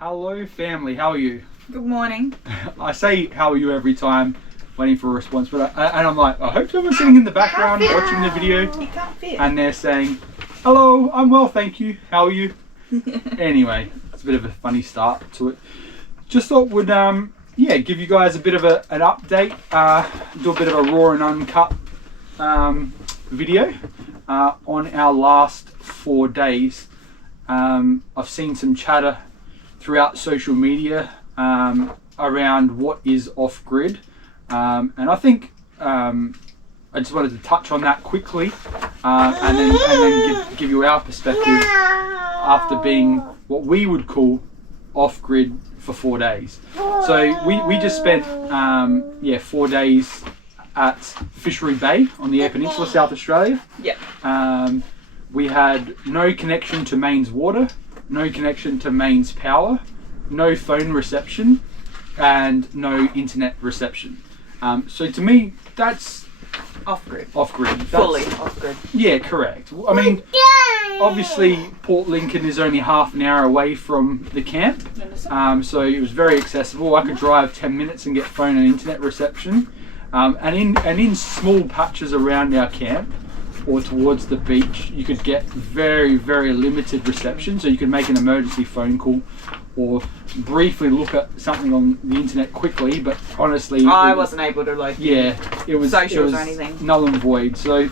Hello family, how are you? Good morning. I say how are you every time, waiting for a response, but I'm like, I hope someone's sitting in the background watching the video You can't fit. and they're saying, hello, I'm well, thank you, how are you? Anyway, it's a bit of a funny start to it. Just thought would give you guys a bit of an update, do a bit of a raw and uncut video on our last 4 days. I've seen some chatter throughout social media around what is off-grid, and I think I just wanted to touch on that quickly and then give you our perspective after being what we would call off-grid for 4 days. So we just spent 4 days at Fishery Bay on the Eyre Peninsula, South Australia. Yep. We had no connection to mains water, no connection to mains power, no phone reception, and no internet reception. So to me, that's Off-grid. off-grid. Fully off-grid. Yeah, correct. I mean, obviously Port Lincoln is only half an hour away from the camp, so it was very accessible. I could drive 10 minutes and get phone and internet reception. And in small patches around our camp or towards the beach, you could get very, very limited reception. So you could make an emergency phone call or briefly look at something on the internet quickly, but honestly, I wasn't able to it was socials or anything. Null and void. So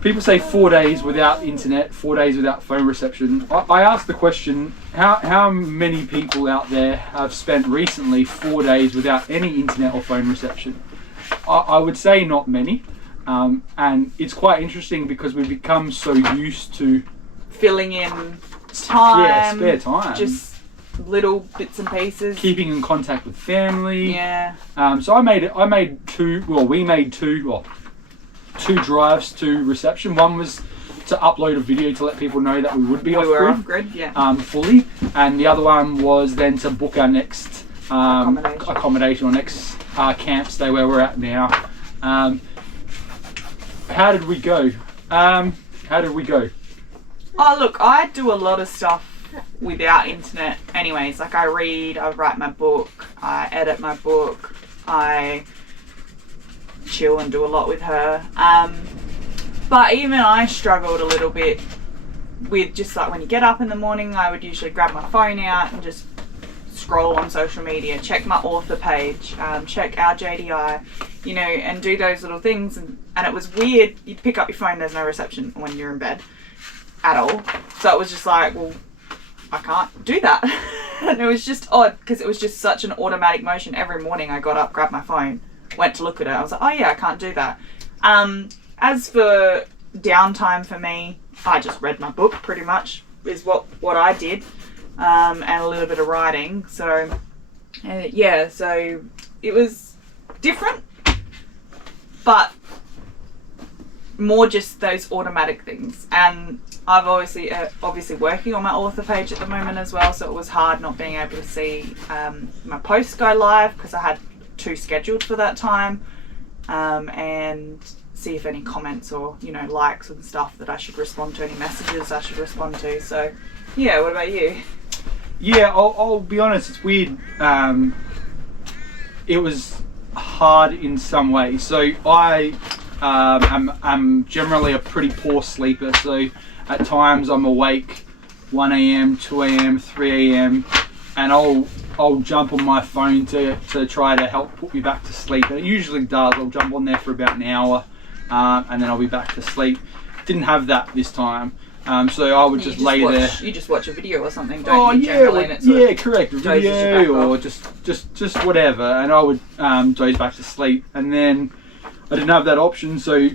people say 4 days without internet, 4 days without phone reception. I asked the question, how many people out there have spent recently 4 days without any internet or phone reception? I would say not many. And it's quite interesting because we've become so used to Filling in time. spare time. Just little bits and pieces. Keeping in contact with family. Yeah. So we made two drives to reception. One was to upload a video to let people know that we would be off-grid, yeah. Fully. And the other one was then to book our next accommodation or next camp stay where we're at now. How did we go? Oh, look, I do a lot of stuff without internet anyways. Like I read, I write my book, I edit my book, I chill and do a lot with her. But even I struggled a little bit with just like when you get up in the morning, I would usually grab my phone out and just scroll on social media, check my author page, check our JDI, and do those little things. And it was weird. You'd pick up your phone, there's no reception when you're in bed at all. So it was just like, well, I can't do that. And it was just odd because it was just such an automatic motion. Every morning I got up, grabbed my phone, went to look at it. I was like, oh yeah, I can't do that. As for downtime for me, I just read my book pretty much is what I did. And a little bit of writing. So it was different, but more just those automatic things. And I've obviously working on my author page at the moment as well, so it was hard not being able to see my posts go live because I had 2 scheduled for that time, and see if any comments or likes and stuff that I should respond to, any messages I should respond to. So yeah, what about you? Yeah, I'll be honest, it's weird. It was hard in some ways. So I am generally a pretty poor sleeper. So at times I'm awake 1 a.m, 2 a.m, 3 a.m, and I'll jump on my phone to try to help put me back to sleep. And it usually does. I'll jump on there for about an hour, and then I'll be back to sleep. Didn't have that this time. So I would just lay there. You just watch a video or something, don't you? Generally, correct. A video or just whatever, and I would doze back to sleep. And then I didn't have that option, so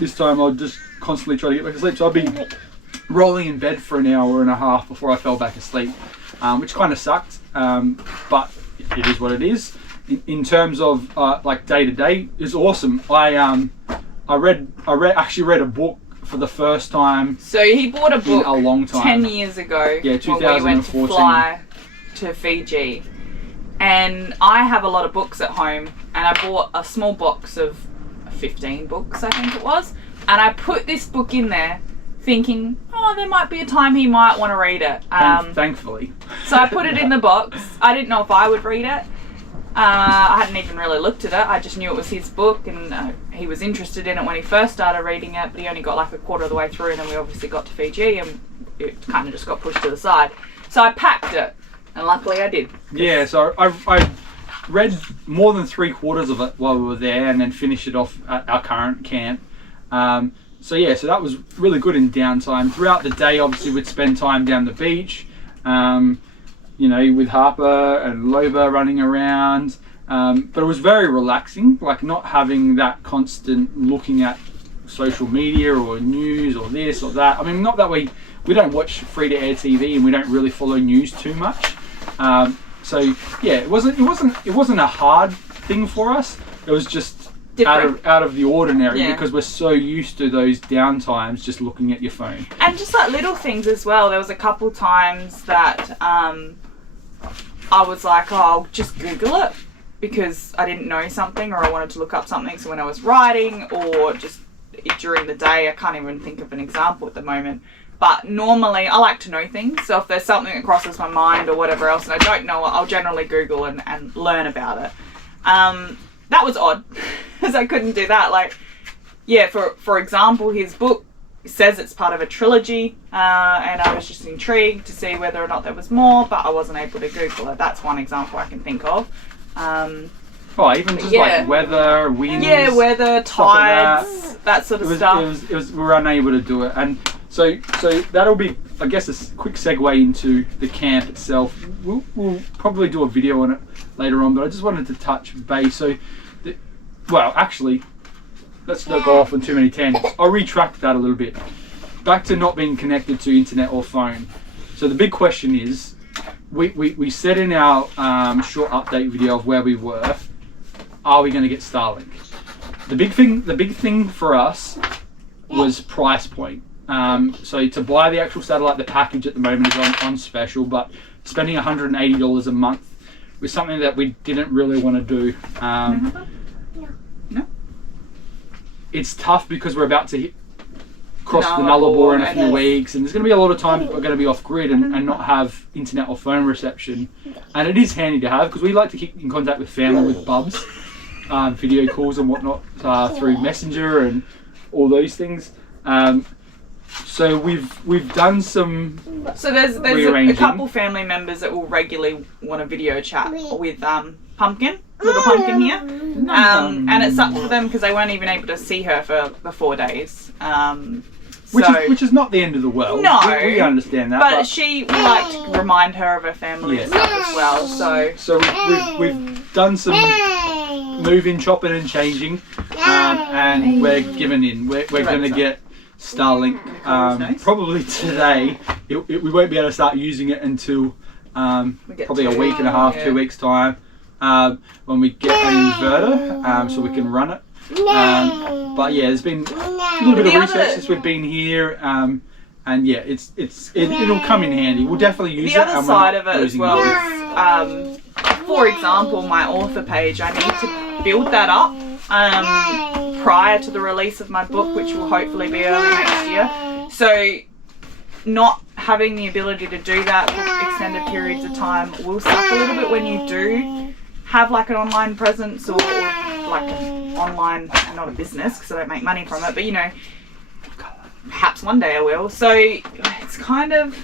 this time I'd just constantly try to get back to sleep. So I'd be rolling in bed for an hour and a half before I fell back asleep, which kind of sucked. But it is what it is. In terms of like day to day, it's awesome. I actually read a book for the first time. So he bought a book in a long time. 10 years ago. Yeah, 2014. When we went to fly to Fiji. And I have a lot of books at home, and I bought a small box of 15 books, I think it was. And I put this book in there thinking, oh, oh, there might be a time he might want to read it. Thankfully. So I put it in the box. I didn't know if I would read it. I hadn't even really looked at it. I just knew it was his book, and he was interested in it when he first started reading it, but he only got like a quarter of the way through, and then we obviously got to Fiji, and it kind of just got pushed to the side. So I packed it, and luckily I did. Yeah, so I read more than 3/4 of it while we were there, and then finished it off at our current camp. So that was really good in downtime. Throughout the day, obviously, we'd spend time down the beach, with Harper and Loba running around. But it was very relaxing, like not having that constant looking at social media or news or this or that. I mean, not that we don't watch free-to-air TV and we don't really follow news too much. It wasn't a hard thing for us. It was just out of the ordinary because we're so used to those downtimes just looking at your phone. And just like little things as well. There was a couple times that I was like, I'll just Google it because I didn't know something or I wanted to look up something. So when I was writing or just during the day, I can't even think of an example at the moment. But normally I like to know things. So if there's something that crosses my mind or whatever else and I don't know it, I'll generally Google and learn about it. That was odd because I couldn't do that. Like, for example, his book says it's part of a trilogy, and I was just intrigued to see whether or not there was more, but I wasn't able to Google it. That's one example I can think of. Even just like weather, winds. Yeah, weather, tides, that sort of stuff. We were unable to do it, and so that'll be, I guess, a quick segue into the camp itself. We'll probably do a video on it later on, but I just wanted to touch base. So, actually, let's not go off on too many tangents. I'll retract that a little bit. Back to not being connected to internet or phone. So the big question is, we said in our short update video of where we were, are we going to get Starlink? The big thing for us was price point. So to buy the actual satellite, the package at the moment is on special, but spending $180 a month was something that we didn't really want to do. No. It's tough because we're about to cross the Nullarbor in a few weeks, and there's going to be a lot of times we're going to be off grid and not have internet or phone reception. And it is handy to have because we like to keep in contact with family with bubs, video calls and whatnot through Messenger and all those things. So we've done some. So there's a couple family members that will regularly want a video chat with Pumpkin, little Pumpkin here, and it's up to them because they weren't even able to see her for 4 days. Which is not the end of the world. No, we understand that. But we like to remind her of her family and stuff as well. So we've done some moving, chopping, and changing, and we're giving in. We're going to get Starlink probably today. We won't be able to start using it until probably a week and a half, 2 weeks time, when we get an inverter so we can run it. But yeah, there's been a little bit of research since we've been here, and yeah, it'll come in handy. We'll definitely use it. The other side of it as well is, for example, my author page. I need to build that up prior to the release of my book, which will hopefully be early next year. So not having the ability to do that for extended periods of time will suck a little bit when you do have like an online presence or like an online, not a business because I don't make money from it, but perhaps one day I will. So it's kind of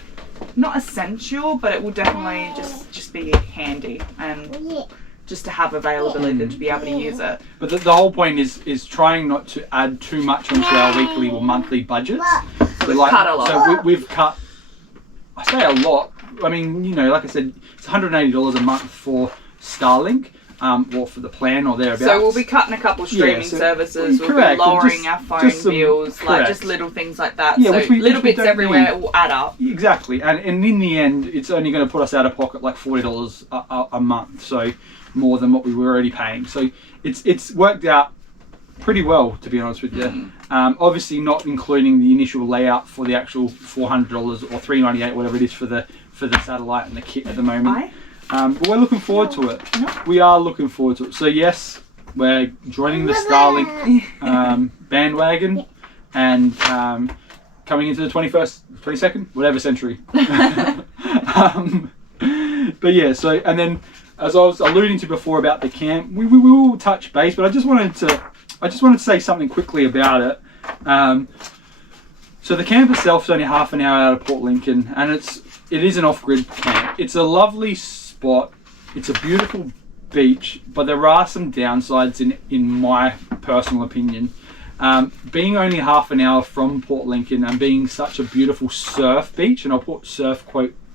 not essential, but it will definitely just be handy and just to have availability to be able to use it. But the whole point is trying not to add too much onto our weekly or monthly budgets. So we've cut a lot. So we've cut, I say a lot, I mean, like I said, it's $180 a month for Starlink, or for the plan or thereabouts. So we'll be cutting a couple streaming services, we'll be lowering our phone bills, like just little things like that. Yeah, so little bits everywhere will add up. Exactly, and in the end, it's only going to put us out of pocket like $40 a month, so more than what we were already paying. So it's worked out pretty well, to be honest with you. Obviously not including the initial layout for the actual $400 or $398, whatever it is for the satellite and the kit at the moment. But we're looking forward to it. We are looking forward to it. So yes, we're joining the Starlink bandwagon and coming into the 21st, 22nd, whatever century. But yeah, so, and then as I was alluding to before about the camp, we will touch base, but I just wanted to say something quickly about it. So the camp itself is only half an hour out of Port Lincoln, and it is an off-grid camp. It's a lovely spot. It's a beautiful beach, but there are some downsides in my personal opinion. Being only half an hour from Port Lincoln and being such a beautiful surf beach, and I'll put surf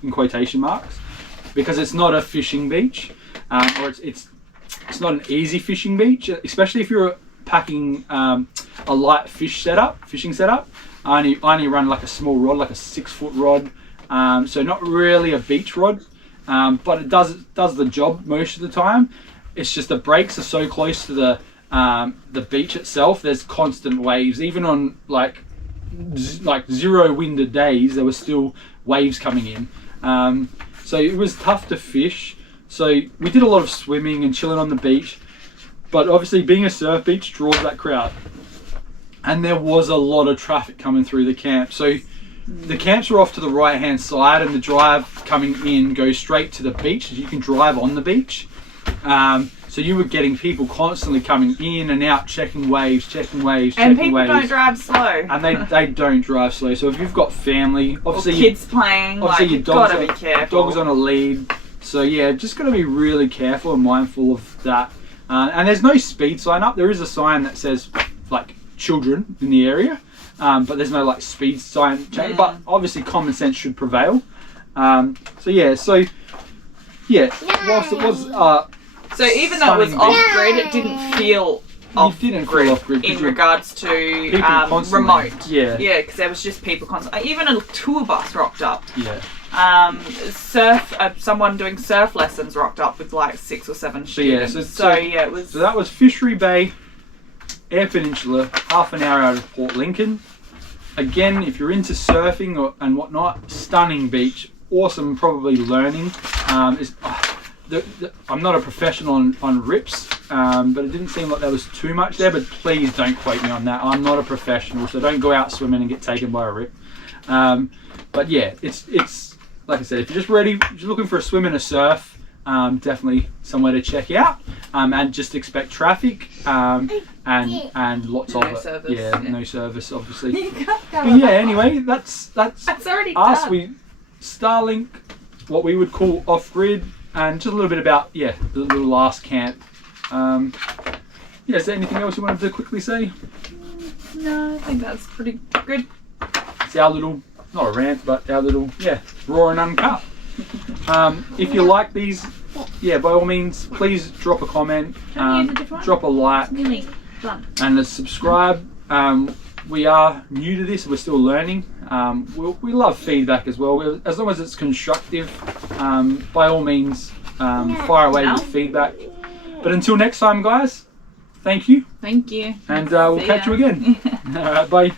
in quotation marks, because it's not a fishing beach, or it's not an easy fishing beach, especially if you're packing a light fishing setup. I only run like a small rod, like a 6-foot rod, so not really a beach rod, but it does the job most of the time. It's just the breaks are so close to the beach itself. There's constant waves, even on like zero winded days. There were still waves coming in, so it was tough to fish. So we did a lot of swimming and chilling on the beach, but obviously being a surf beach draws that crowd, and there was a lot of traffic coming through the camp. So the camps are off to the right hand side, and the drive coming in goes straight to the beach. You can drive on the beach. So you were getting people constantly coming in and out, checking waves. And people don't drive slow. And they don't drive slow. So if you've got family, obviously or kids playing, obviously your you've got to be careful. Dog's on a lead. So yeah, just got to be really careful and mindful of that. And there's no speed sign up. There is a sign that says like children in the area, but there's no like speed sign change. But obviously common sense should prevail. Whilst it was so even though it was off-grid, it didn't feel off-grid in regards to remote. Yeah, because there was just people constantly. Even a tour bus rocked up. Yeah. Someone doing surf lessons rocked up with like 6 or 7 students. It was. So that was Fishery Bay, Eyre Peninsula, half an hour out of Port Lincoln. Again, if you're into surfing and whatnot, stunning beach, awesome, probably learning. I'm not a professional on rips, but it didn't seem like there was too much there, but please don't quote me on that. I'm not a professional, so don't go out swimming and get taken by a rip. But yeah, it's like I said, if you're just ready, if you're looking for a swim and a surf, definitely somewhere to check out, and just expect traffic, and lots of it. Service, yeah, no service, obviously. But yeah, anyway, that's already us. done. Starlink, what we would call off-grid, and just a little bit about the little last camp. Is there anything else you wanted to quickly say? No, I think that's pretty good. It's our little, not a rant, but our little raw and uncut. If you like these, by all means, please drop a comment, drop a like, and a subscribe. We are new to this, we're still learning. We love feedback as well, as long as it's constructive. By all means, fire away with feedback. But until next time, guys, thank you. Thank you. And we'll catch you again. All right, bye.